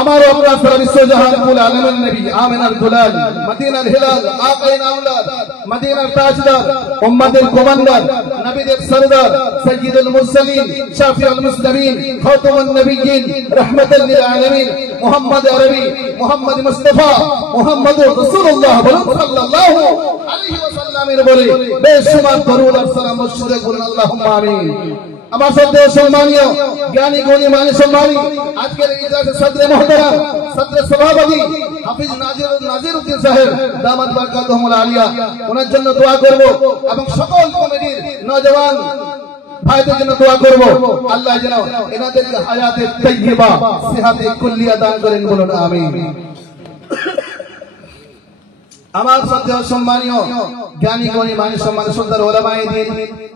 আমার আপনার সারা বিশ্বজাহান কুল আলমের নবী আমিনার দুলাল মদিনার হিলাল আকায়ে নামদার মদিনার তাজদার উম্মতের কমান্ডার নবীদের সরদার সাইয়্যিদুল মুরসালিন শাফিউল মুসলিমিন খাতামুন নবিয়্যিন রাহমাতাল লিল আলামিন মুহাম্মদ আরবি মুহাম্মদ মুস্তাফা মুহাম্মদুর রাসূলুল্লাহ সাল্লাল্লাহু আলাইহি ওয়াসাল্লামের বলে বেশুমার দরুদ আর সালাম মুর্শিদে বলেন আল্লাহুম্মা আমিন। আমার সাথে সম্মানীয় জ্ঞানী গুণী মানি সম্মানী আজকের এই ইজলাসে সদরে মুহতারাম সদরে সভাপতি হাফিজ নাজিরউদ্দিন সাহেব দামাত বারকাতুহুল আলিয়া ওনার জন্য দোয়া করব এবং সকল কমিটির নওজওয়ান ভাইদের জন্য দোয়া করব আল্লাহ যেন এনাদেরকে হায়াতে তাইয়্যিবা সিহাতে কুল্লিয়া দান করেন, বলুন আমিন। আমার সাথে সম্মানীয় জ্ঞানী গুণী মানি সম্মানী সুন্দর ওলামায়ে দ্বীন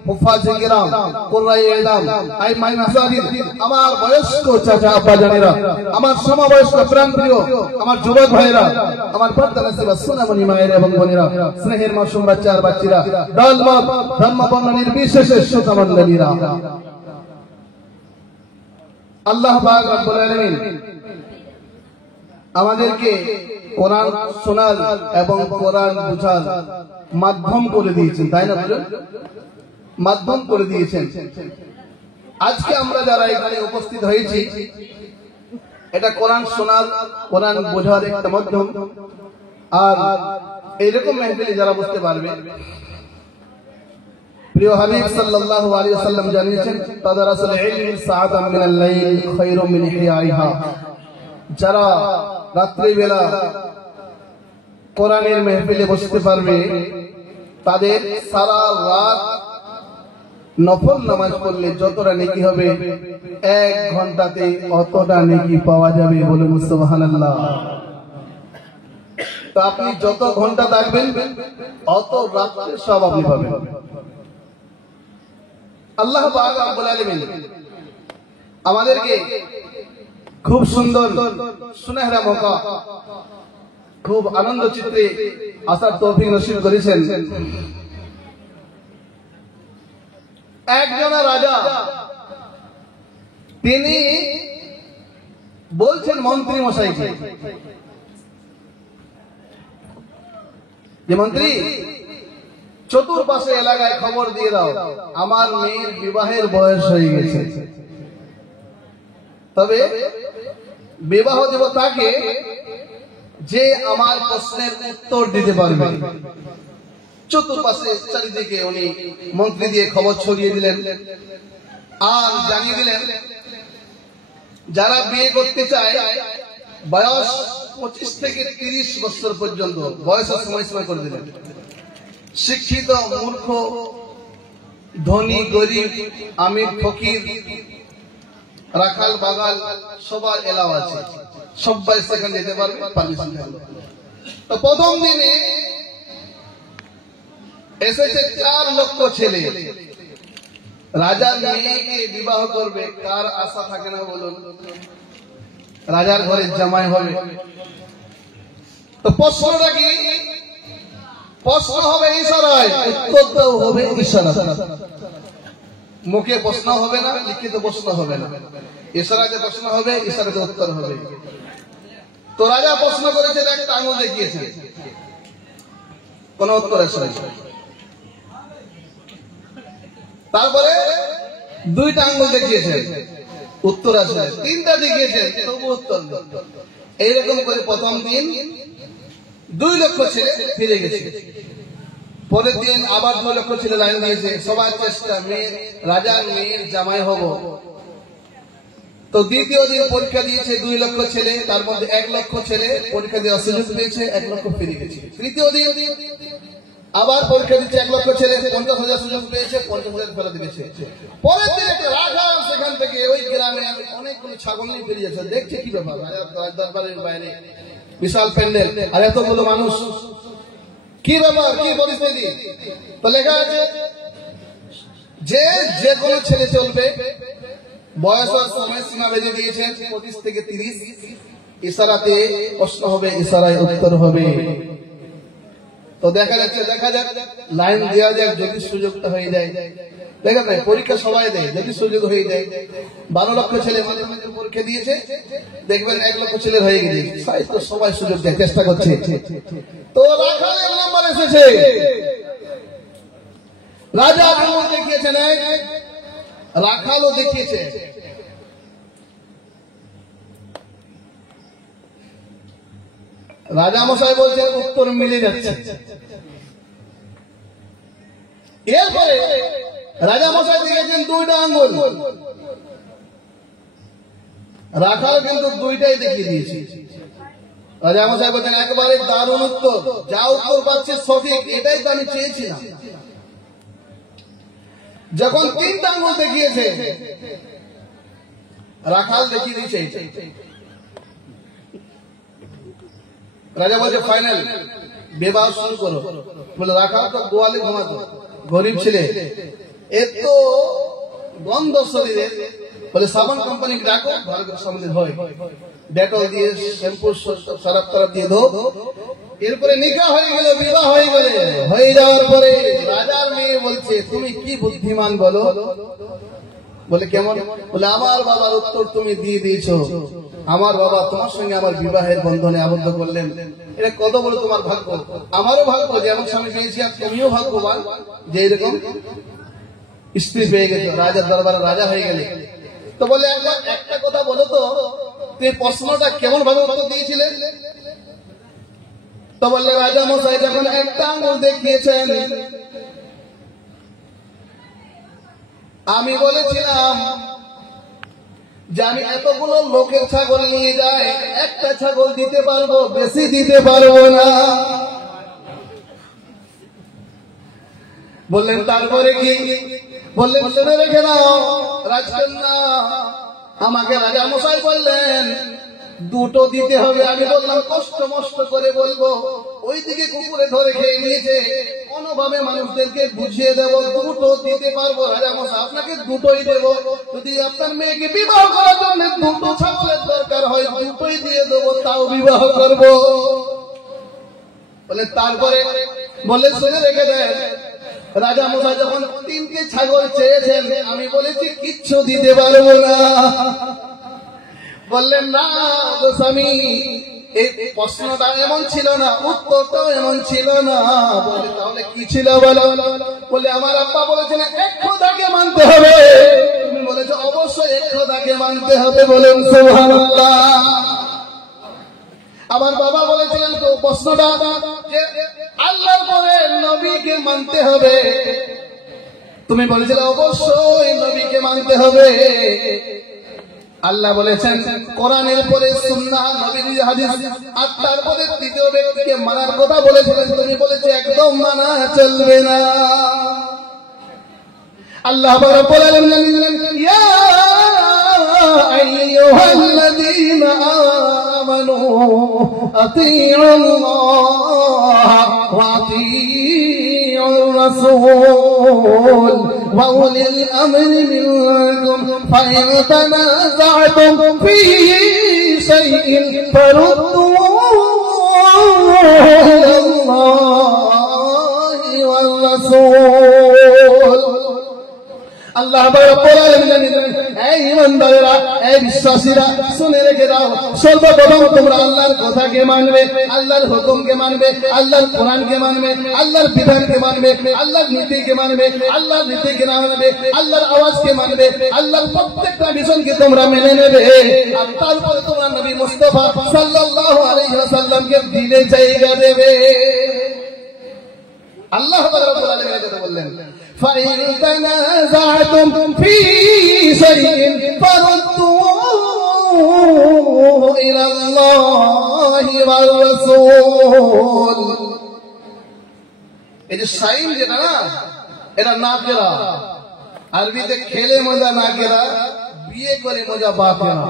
মুফাজ্জিল কিরাম কুররায়ে ইলম আইমায়ে মাসাজিদ আমার বয়স্ক চাচা আব্বা জানেরা আমার সমবয়স্ক প্রাণপ্রিয় আমার যুবক ভাইরা আমার পর্দা নসিবা সোনামণি মায়েরা এবং বোনেরা স্নেহের মাসুম বাচ্চা আর বাচ্চারা দলমত ধর্ম বর্ণ নির্বিশেষে শ্রোতামণ্ডলীরা আল্লাহ পাক রব্বুল আলামিন আমাদেরকে কোরআন শোনার এবং কোরআন বুঝার মাধ্যম করে দিয়েছেন, তাই না? বলেন মাধ্যম করে দিয়েছেন। আজকে আমরা যারা এখানে উপস্থিত হয়েছি এটা কোরআন শোনার কোরআন বোঝার একটা মাধ্যম। আর এইরকম মেহফিলে যারা বুঝতে পারবে, প্রিয় হাবিব সাল্লাল্লাহু আলাইহি ওয়াসাল্লাম জানিয়েছেন তাদারাসুল ইলমি সাআতাম মিনাল লাইল খায়রুম মিন ইহয়াইহা, যারা রাত্রি বেলা কোরআনের মেহফিলে বসতে পারবে তাদের সারা রাত নফল নামাজ পড়লে যতটা নেকি হবে 1 ঘন্টাতে অতটা নেকি পাওয়া যাবে, বলুন সুবহানাল্লাহ। তো আপনি যত ঘন্টা থাকবেন অত রাত্রে সব আপনি পাবেন। আল্লাহ পাক রব্বুল আলামিন আমাদেরকে খুব সুন্দর সুনহরা মৌকা খুব আনন্দ চিত্রে আসার তৌফিক নসিব করেছেন। একজন রাজা তিনি বলছেন মন্ত্রী মশাইকে যে মন্ত্রী চতুর্পাশে এলাকায় খবর দিয়ে দাও আমার মেয়ের বিবাহের বয়স হয়ে গেছে, তবে বিবাহ দেব তাকে যে আমার প্রশ্নের উত্তর দিতে পারবে। চতুর্পাশে চারিদিকে উনি মন্ত্রী দিয়ে খবর ছড়িয়ে দিলেন আর জানিয়ে দিলেন যারা বিয়ে করতে চায় বয়স 25 থেকে 30 বছর পর্যন্ত বয়সের সময়সীমা করে দিলেন। শিক্ষিত মূর্খ ধনী গরিব আমির ফকির রাখাল বাগাল সবার এলাও আছে, সবাই সেখানে যেতে পারবে, পারমিশন থাকবে। তো প্রথম দিনে এসেছে 4 লক্ষ ছেলে। রাজার মেয়েকে বিবাহ করবে, কার আশা থাকে না বলুন? রাজার ঘরে জামাই হবে। তো প্রশ্নটা কি? প্রশ্ন হবে ইশারায়, উত্তরটাও হবে ইশারা। মুখে প্রশ্ন হবে না, লিখিত প্রশ্ন হবে না, ইশারাতে প্রশ্ন হবে, ইশারাতে উত্তর হবে। তো রাজা প্রশ্ন করেছেন, একটা আঙুল দেখিয়েছে, কোন উত্তর আসে না। তারপরে 2টা আঙুল দেখিয়েছেন, উত্তর আসে না। 3টা দেখিয়েছেন, তবু উত্তর নেই। এইরকম করে প্রথম দিন 2 লক্ষ ছেলে ফিরে গেছে। পরের দিন আবার 2 লক্ষ ছেলে লাইন দিয়েছে, সবার চেষ্টা রাজার মেয়ের জামাই হব। তো দ্বিতীয় দিন পরীক্ষা দিয়েছে 2 লক্ষ ছেলে, তার মধ্যে 1 লক্ষ ছেলে পরীক্ষা দেওয়ার সুযোগ পেয়েছে, 1 লক্ষ ফিরে গেছে। তৃতীয় দিন আবার পরীক্ষা দিচ্ছে 1 লক্ষ ছেলে, 50,000 সুযোগ পেয়েছে, 50,000 ফেলে দিয়েছে। পরের দিন একটা রাজা সেখান থেকে ওই গ্রামে অনেকগুলো ছাগল নিয়ে ফিরে যাচ্ছে। দেখছে কি ব্যাপার, রাজার দরবারের বাইরে বিশাল প্যান্ডেল আর এতগুলো মানুষ, কি ব্যাপার, কি পরিস্থিতি? তো লেখা আছে যে কোনো ছেলে চলবে, বয়স আর সময় সীমা বেঁধে দিয়েছেন 25 থেকে 30। ইশারাতে প্রশ্ন হবে, ইশারায় উত্তর হবে। তো দেখা যাচ্ছে, দেখা যাক, লাইন দেওয়া যাক, যদি সুযোগটা হয়ে যায়। দেখেন না, পরীক্ষা সবাই দেয়, যদি সুযোগ হয়ে যায়। 12 লক্ষ ছেলে মাধ্যমিকের পরীক্ষা দিয়েছে, দেখবেন 1 লক্ষ ছেলে হয়ে গেছে, তো সবাই সুযোগ দেয়, চেষ্টা করছে। তো রাখালের নাম্বার এসেছে, রাজা আঙুল দেখিয়েছেন, রাখালও দেখিয়েছে। রাজা মশাই বলছেন উত্তর মিলে যাচ্ছে। এরপরে রাজা মশাই দিয়েছেন 2টা আঙ্গুল, রাখাল কিন্তু 2টাই দেখিয়ে দিয়েছে। রাজা মশাই বলছেন একবারে দারুণ উত্তর, যা উত্তর পাচ্ছে সঠিক, এটাই তো আমি চেয়েছিলাম। যখন 3টা আঙ্গুল দেখিয়েছে, রাখাল দেখিয়ে দিয়েছে। রাজা বলছে ফাইনাল, বিবাহ শুরু করো। বলে রাখাল তো গোয়ালে ঘুমাতো, গরিব ছেলে, এর তো গন্ধ শরীরে, বলে সাবান কোম্পানি ডাকো, ভালো করে সমাধি হয়, ডেটল দিয়ে শ্যাম্পু সারাপ তারাপ দিয়ে ধো। এরপরে নিকাহ হয়ে গেল, বিবাহ হয়ে গেল। হয়ে যাওয়ার পরে রাজার মেয়ে বলছে তুমি কি বুদ্ধিমান বলো। বলে কেমন? বলে আমার বাবার উত্তর তুমি দিয়ে দিয়েছো, আমার বাবা তোমার সঙ্গে আমার বিবাহের বন্ধনে আবদ্ধ করলেন, এটা কত বড় তোমার ভাগ্য। আমারও ভাগ্য যেমন স্বামী পেয়েছি, আর তুমিও ভাগ্যবান যে এরকম স্ত্রী পেয়ে গেছো, রাজার দরবারে রাজা হয়ে গেলে। তো বলে একবার একটা কথা বলো তো, তুই প্রশ্নটা কেমন ভাবে উত্তর দিয়েছিলে? তো বললে রাজা মশাই যখন 1টা আঙুল দেখিয়েছেন, আমি বলেছিলাম যে আমি এতগুলো লোকের ছাগল নিয়ে যাই, একটা ছাগল দিতে পারবো, বেশি দিতে পারবো না। বললেন তারপরে কি? বললেন শুনে রেখে নাও রাজকন্যা, আমাকে রাজা মশাই বললেন 2টো দিতে হবে। আমি বললাম কষ্ট মষ্ট করে বলবো, ওইদিকে কুকুরে ধরে খেয়ে নিয়েছে, কোনোভাবে মানুষদেরকে বুঝিয়ে দেবো 2টো দিতে পারবো। রাজা মশাই আপনাকে 2টোই দেবো, যদি আপনার মেয়েকে বিবাহ করার জন্য 2টো ছাগলের দরকার হয় 2টোই দিয়ে দেবো, তাও বিবাহ করবো। বলে তারপরে? বলে শুনে রেখে দেন, রাজা মশাই যখন 3টে ছাগল চেয়েছেন, আমি বলেছি কিচ্ছু দিতে পারবো না। বললেন না গো স্বামী, এই প্রশ্নটা এমন ছিল না, উত্তরটাও এমন ছিল না। বলে তাহলে কি ছিল বলো? বলে আমার আব্বা বলেছেন 1 খোদাকে মানতে হবে। তুমি বলেছো অবশ্যই 1 খোদাকে মানতে হবে। বলেন সুবহানাল্লাহ। আমার বাবা বলেছিলেন তো প্রশ্নটা যে আল্লাহর পরে নবীকে মানতে হবে। তুমি বলেছিলে অবশ্যই নবীকে মানতে হবে। আল্লাহ বলেছেন কোরআনের পরে সুন্নাহ, নবীর হাদিস, আর তারপরে তৃতীয় ব্যক্তিকে মানার কথা বলেছিলেন। তুমি বলেছো একদম মানা চলবে না। আল্লাহ রাব্বুল আলামিন ইয়া আইয়ুহাল্লাযীনা আমানু আতিউল্লাহ ওয়া আতিউর রাসূল ওয়া উলিল আমরি মিনকুম ফাইন তানাযা'তুম ফী শাইইন ফারুদ্দূহু ইলাল্লাহি ওয়ার রাসূল। আল্লাহ রাব্বুল আলামিন এই ইমানদারেরা, এই বিশ্বাসীরা শুনে রেখে দাও, সর্বপ্রথম তোমরা আল্লাহর কথাকে মানবে, আল্লাহর হুকুমকে মানবে, আল্লাহর কোরআনকে মানবে, আল্লাহর বিধানকে মানবে, আল্লাহর নীতিকে মানবে, আল্লাহর নীতিকে না মানবে, আল্লাহর আওয়াজকে মানবে, আল্লাহর প্রত্যেকটা মিশনকে তোমরা মেনে নেবে। আর তারপরে তোমরা নবী মুস্তাফা সাল্লাল্লাহু আলাইহি ওয়াসাল্লামকে দিলে জায়গা দেবে। আল্লাহ রাব্বুল আলামিন এটা বললেন فَإِن تَنَازَعْتُمْ فِي شَيْءٍ فَرُدُّوهُ إِلَى اللَّهِ وَالرَّسُولِ। এই যে শাইন যেটা না, এটা নাকেরা, আরবিতে খেলে মজা নাকেরা, বিয়ে করে মজা বাকেরা।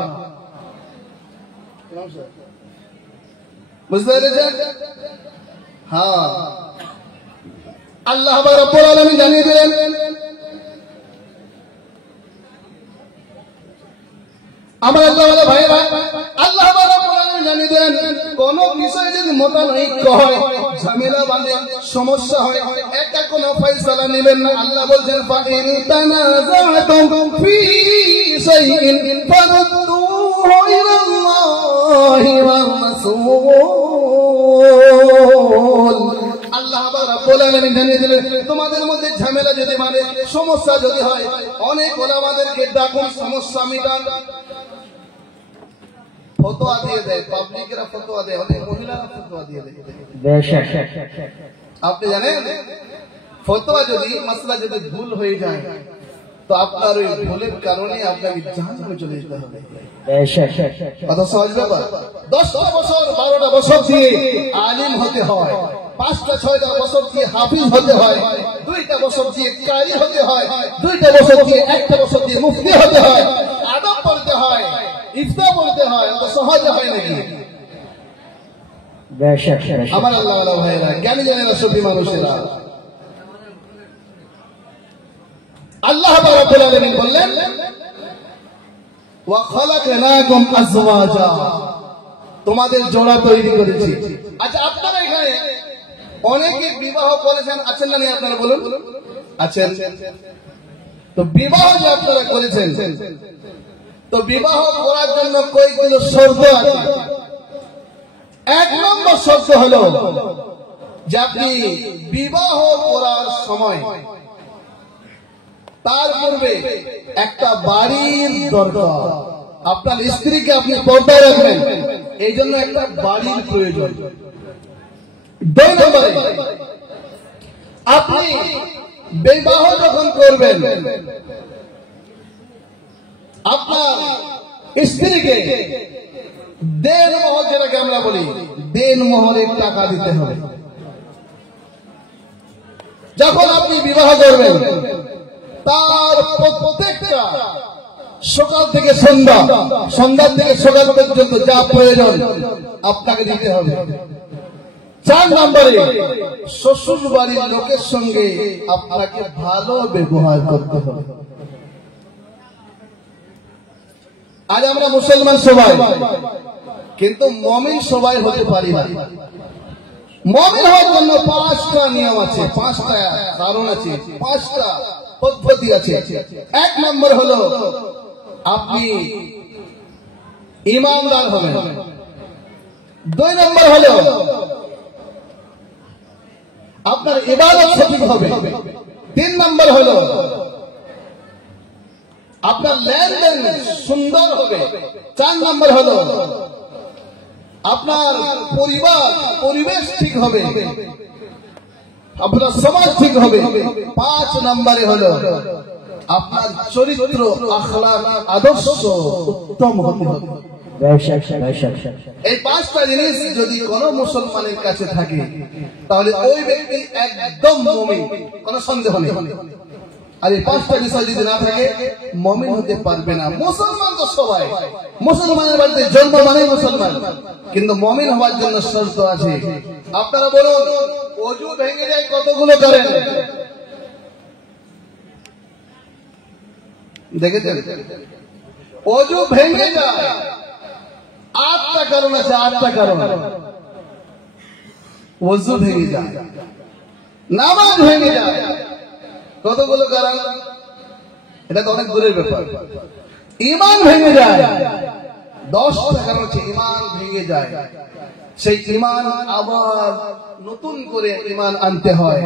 বুঝতে পেরেছেন? হ্যাঁ, আল্লাহ রাব্বুল আলামিন জানিয়ে দিলেন আমার আল্লাহ ভাইরা, আল্লাহ রাব্বুল আলামিন জানিয়ে দেন কোন বিষয় যদি মোতাবেক হয় ঝামেলা বাঁধে সমস্যা হয় একটা কোনো ফয়সালা নেবেন না আল্লাহ বলছেন ফাইন তানাযাতুম ফি শাইইন ফারুদ্দুহু ইলাল্লাহি ওয়ার রাসূল আল্লাহ রাব্বুল আলামিন জানিয়ে দিলেন তোমাদের মধ্যে ঝামেলা যদি মানে সমস্যা যদি হয় অনেক ওলামাদেরকে ডাকুন সমস্যা মিটান ফতোয়া দিয়ে দেয় পাবলিকরা ফতোয়া দেয় অনেক মহিলারা ফতোয়া দিয়ে দেয় বেশক আপনি জানেন ফতোয়া যদি মাসলা যদি ভুল হয়ে যায় তো আপনার ওই ভুলের কারণে আপনাকে জাহান্নামে চলে যেতে হবে বেশক কথা সহজ ব্যাপার 10টা বছর 12টা বছর দিয়ে আলিম হতে হয় 5টা 6টা বছর দিয়ে হাফিজ হতে হয় 2টা বছর দিয়ে কারি হতে হয় 2টা বছর দিয়ে 1টা বছর দিয়ে মুফতি হতে হয় আদব পড়তে হয় ইফতা বলতে হয় তো সহজ হয় নাকি বেশক আমার আল্লাহ ওয়ালা ভাইরা জ্ঞানী জানেরা সত্যি মানুষেরা আল্লাহ রাব্বুল আলামিন বললেন ওয়া খালাকনাকুম আজওয়াজা তোমাদের জোড়া তৈরি করেছি আচ্ছা আপনারা এখানে অনেকে বিবাহ করেছেন আছেন না আপনারা বলুন আছেন তো বিবাহ যে আপনারা করেছেন তো বিবাহ করার জন্য কয়েকগুলো শর্ত আছে এক নম্বর শর্ত হলো যে আপনি বিবাহ করার সময় তার পূর্বে একটা বাড়ির দরকার আপনার স্ত্রীকে আপনি পর্দায় রাখবেন এই জন্য একটা বাড়ির প্রয়োজন 2 নম্বরে আপনি বিবাহ যখন করবেন আপনার স্ত্রীকে দেন মোহর যেটাকে আমরা বলি দেন মোহরের টাকা দিতে হবে যখন আপনি বিবাহ করবেন তার প্রত্যেকটা সকাল থেকে সন্ধ্যা থেকে সকাল পর্যন্ত যা প্রয়োজন আপনাকে দিতে হবে 4 নম্বরে শ্বশুর বাড়ির লোকের সঙ্গে আপনাকে ভালো ব্যবহার করতে হবে আজ আমরা মুসলমান সবাই কিন্তু মুমিন সবাই হতে পারি না মুমিন হওয়ার জন্য 5টা নিয়ম আছে 5টা কারণ আছে 5টা পদ্ধতি আছে 1 নম্বর হলো আপনি ঈমানদার হবেন 2 নম্বর হলো আপনার ইবাদত সঠিক হবে 3 নম্বর হলো আপনার লেনদেন সুন্দর হবে 4 নম্বর হলো আপনার পরিবেশ ঠিক হবে আপনার সমাজ ঠিক হবে 5 নম্বরে হলো আপনার চরিত্র আখলাক আদর্শ উত্তম হতে হবে এই 5টা জিনিস যদি কোনো মুসলমানের কাছে থাকে তাহলে ওই ব্যক্তি একদম মুমিন কোনো সন্দেহ নেই আর এই 5টা বিষয় যদি না থাকে মুমিন হতে পারবে না মুসলমান তো সবাই মুসলমানের বাড়িতে জন্ম মানে মুসলমান কিন্তু মুমিন হওয়ার জন্য শর্ত আছে আপনারা বলুন ওযু ভেঙে যায় কতগুলো করেন দেখেছেন ওযু ভেঙে যায় 8টা কারণ আছে 8টা কারণ ওযু ভেঙে যায় নামাজ ভেঙে যায় কতগুলো কারণ এটা তো অনেক দূরের ব্যাপার ঈমান ভেঙে যায় 10টা কারণ আছে ঈমান ভেঙে যায় সেই ঈমান আবার নতুন করে ঈমান আনতে হয়